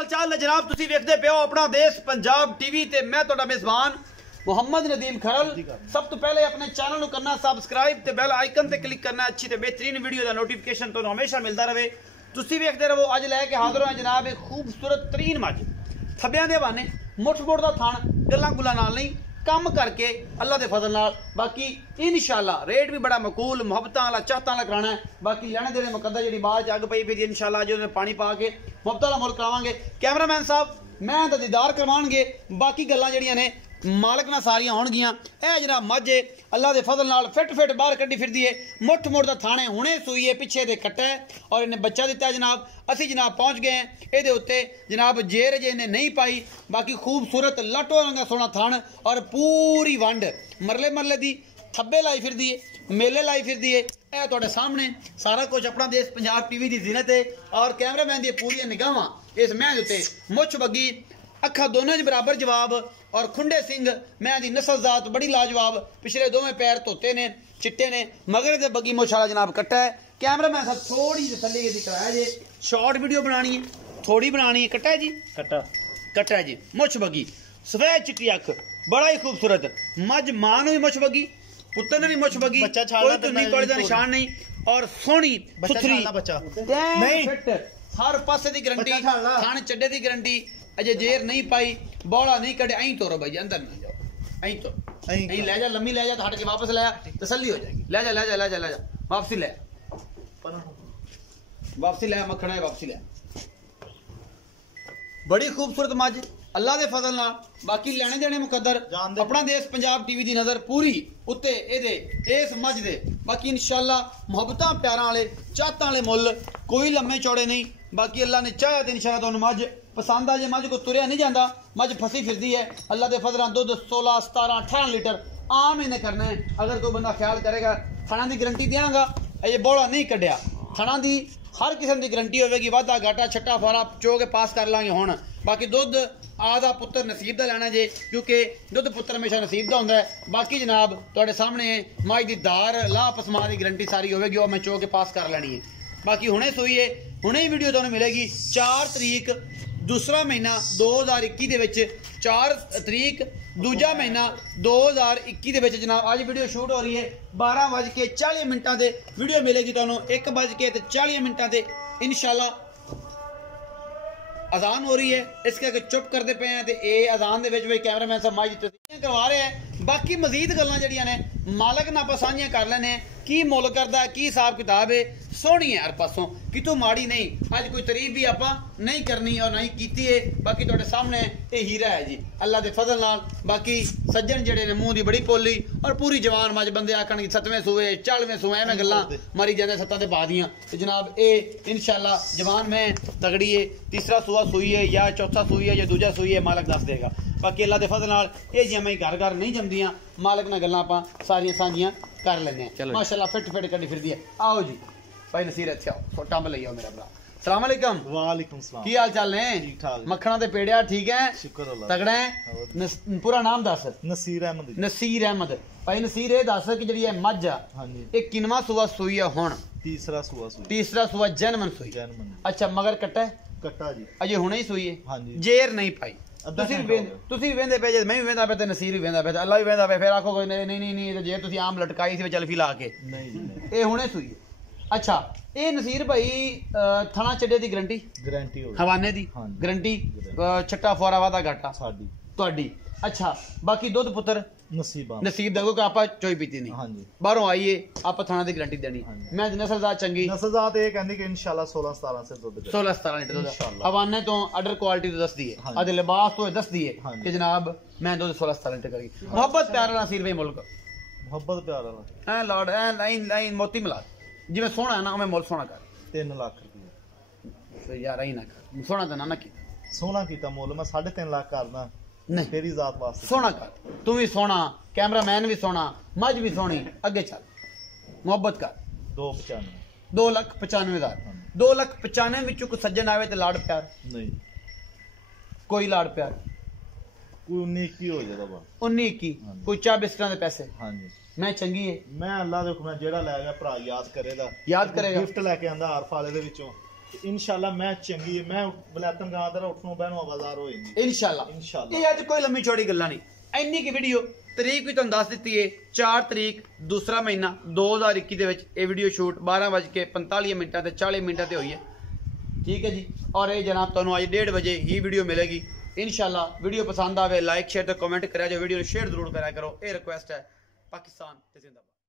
हाल चाल है जनाब? तुसी वेखदे पे हो अपना देश पंजाब टीवी ते मैं तुहाडा मेजबान मोहम्मद नदीम खरल। सब तो पहले अपने चैनल को करना सब्सक्राइब ते बेल आइकन ते क्लिक करना अच्छी ते बेहतरीन वीडियो का नोटिफिकेशन तो हमेशा मिलता रहे। तुसी वेखदे रहो। अज लैके हाजिर हो जनाब एक खूबसूरत तरीन मज थब्बियां दे बहाने मुठ मुठ दा थान गल्लां गुल्लां नाल नहीं कम करके अल्लाह के फजल नाल बाकी इंशाल्लाह रेट भी बड़ा मकूल मुहब्बतां वाला चाहतां वाला कराना है। बाकी लेने देने मुकद्दर जी बाहर च अग पई फिर इंशाल्लाह जो पानी पा के मुहब्बत वाला मुल्क करावांगे। कैमरामैन साहब मैं तो दीदार करवाणगे। बाकी गल्लां जड़ियां ने मालक ना सारियां होणगियां। ए जनाब मज अल्लाह के फजल नाल फिट फिट बाहर कड्डी फिरदी है। मुठ मुठ दा थाने हुणे सूई है पिछे दे कट्टा है और इन्हें बच्चा दिता है जनाब। असी जनाब पहुंच गए हैं ये उत्ते जनाब जेर जे इन्हें नहीं पाई। बाकी खूबसूरत लाटो रंगा सोना थान और पूरी वंड मरले मरले दी थब्बे लाई फिरदी है मेले लाई फिरदी है। ए तुहाडे सामने सारा कुछ अपना देश पंजाब टीवी की जीनत है और कैमरामैन दी पूरी निगाहां इस मैच उत्ते मुछ बगी अखा दोनों च बराबर जवाब और खुंडे सिंह मैं दी नस्ल जात बड़ी लाजवाब। पिछले दोवें पैर धोते ने चिट्टे ने मगर दे बगी मोशाला जनाब कट्टा है। कैमरामैन साहब थोड़ी जी थल्ले दी कराया जे शॉर्ट वीडियो बनानी है थोड़ी बनानी है। कट्टा है जी कट्टा है जी मुछ बगी सफेद चिट्टी अख बड़ा ही खूबसूरत मज मां भी मुछ बगी पुत्र ने भी मुछ बगी कोई तुन्नी कोई दा निशान नहीं और सोहनी सुथरी नहीं हर पासे दी गारंटी थान चड्डे दी गारंटी अजे जेर नहीं पाई बौला नहीं कटे अं तोरो भाई अंदर ना जाओ अं तो अं ले जा लम्मी ले जा तो हट के वापस ले तसल्ली हो जाएगी। ले जा ले जा ले जा ले जा वापसी ले मखना है वापसी ले। बड़ी खूबसूरत मज अल्लाह के फजल नाल बाकी लेने देने मुकद्दर अपना देश पंजाब टीवी की नजर पूरी उत्ते एदे इस मज दे। बाकी इंशाल्लाह मुहब्बतां प्यारां वाले चाहतां वाले मुल कोई लम्मे चौड़े नहीं। बाकी अल्लाह ने चाहा तो इंशाल्लाह तुहानूं मज पसंद आ जाए। मज को तुरिया नहीं जाता मज फसी फिरदी है। अल्लाह के फजल दुध 16 17 18 लीटर आम इन्हें करना है। अगर कोई बंदा ख्याल करेगा थणा की गारंटी देंगा ये बौला नहीं कढ़िया थणा की हर किस्म की गारंटी होगी वाधा घाटा छट्टा फारा चो के पास कर लांगे हुण। बाकी दुध आधा पुत्र नसीब का लेना जे क्योंकि दुध पुत्र हमेशा नसीब का होंदा है। बाकी जनाब तुहाडे सामने मज की धार लाह पसमा की गारंटी सारी होगी और मैं चो के पास कर लैनी है। बाकी हुणे सोई है हुणे ही वीडियो तुहानूं मिलेगी 4 तरीक दूसरा महीना 2021 दे विच 4 तरीक दूजा महीना 2021 दे विच जनाब आज वीडियो शूट हो रही है 12:40 दे वीडियो मिलेगी तुहानूं 1:40 दे इंशाल्लाह। अजान हो रही है इसके अगर चुप करते पे हैं तो ये अजान दे विच भी कैमरामैन साहब माजी तस्वीरें करवा रहे हैं। बाकी मजीद गल्लां जड़ियां ने मालक ना आप साझियां कर लेने की मुल करदा की हिसाब किताब है सोहनी है हर पासों कितों माड़ी नहीं। अज कोई तारीफ भी आप नहीं करनी और नहीं कीती है। बाकी तुहाडे सामने ये हीरा है जी अल्लाह के फजल नाल। बाकी सज्जन जड़े ने मुंह की बड़ी पोली और पूरी जवान मज बंदे आखण 7वें सूए 40वें सूए एवें गल्लां मरी जांदे सत्तां ते पा दियां ते जनाब ये इंशाल्लाह जवान में तगड़ी है। तीसरा सूआ सूई है या चौथा सूई है या दूजा सूई है मालक दस देगा। बाकी अल्लाह के फजल नाल ये जियां मैं घर घर नहीं जमदियां मालक नाल गल्लां आपां सारियां सांझियां कर लेने माशाल्लाह फिट फिट कड्डी फिरदी है। आओ जी भाई नसीर अच्छे आओ टंब ले आओ मेरा भरा। सलाम अलैकुम। वालेकुम सलाम की हाल चाल ने? ठीक ठाक मक्खना ते पेड़िया ठीक है शुक्र अल्लाह तगड़ा है। पूरा नाम दस? नसीर अहमद। नसीर अहमद भाई नसीर ये दस कि जी मज आ ये किनवा सूआ सूई है हुण? तीसरा सूआ जनमन सूई। अच्छा मगर कट्टा कट्टा जी अजे हुणे ही सूई है जेर नहीं पाई। तुसी वेंदे पे जे मैं भी वेंदा पे ते नसीर भी वेंदा पे अल्लाह भी वेंदा पे फिर आखो नहीं नहीं नहीं जे तुसी आम लटकाई सी चल ला के नहीं ये हुणे सूई। अच्छा ये नसीर भाई थणा चड्डे दी गारंटी हवाने दी गारंटी छट्टा फुआरा वादा घाटा तुहाडी। अच्छा बाकी दुध पुत्र नसीब देखो कि आपा चोई पीती नहीं बाहरों आईए आप थाना की गारंटी देनी। मैं नस्ल जात चंगी नस्ल जात ये कहंदी कि इंशाल्लाह 16-17 से दुध 16-17 लीटर दुध हवाने तो अडर क्वालिटी तो दसदी है आदे लिबास तो दसदी है कि जनाब मैं दुध 16-17 लीटर करी। मोहब्बत प्यार वाला नसीर भाई मुल्क मोहब्बत प्यार वाला ऐ लॉर्ड ऐ लाइन लाइन मोती मिला जिवें सोहना है ना मैं मुल सोहना कर 3 लाख रुपये यार ही ना कर सोहना तो ना की सोहना कीता मुल मैं 3.5 लाख करना नहीं तेरी जात वास्ते सोहना कर तू भी सोहना कैमरामैन भी सोहना मज भी सोहनी अगे चल मोहब्बत कर 2,95,000 2,95,000 विचों कोई सज्जन आवे तो लाड़ प्यार नहीं कोई लाड़ प्यार कोई 19-21 हो जाता 19-21 कोई चाह बिस्कुटां दे पैसे हाँ जी मैं चंगी है मैं अल्लाह दे हुक्म जेड़ा लै गया भरा याद करेगा गिफ्ट लैके आंदा हर फाले दे विचों इंशाल्लाह मैं चंगी है, मैं बलैतन गांव दा उठनों बहनों आवाजार होएगी इंशाल्लाह। ये अज कोई लंबी चौड़ी गल्ला नहीं, ਇੰਨੀ की वीडियो तरीक भी ਤੁਹਾਨੂੰ ਦੱਸ ਦਿੱਤੀ है 4 तरीक दूसरा महीना 2021 ਦੇ ਵਿੱਚ ਇਹ ਵੀਡੀਓ ਸ਼ੂਟ 12:45 ਤੇ 40 ਮਿੰਟਾਂ ਤੇ ਹੋਈ ਹੈ। ठीक है जी, और ये जनाब ਤੁਹਾਨੂੰ ਅੱਜ 1:30 ਵਜੇ ही वीडियो मिलेगी इंशाल्लाह। वीडियो पसंद आवे लाइक शेयर तो कमेंट करा जो, वीडियो शेयर जरूर करा करो, ये रिक्वेस्ट है। पाकिस्तान जिंदाबाद।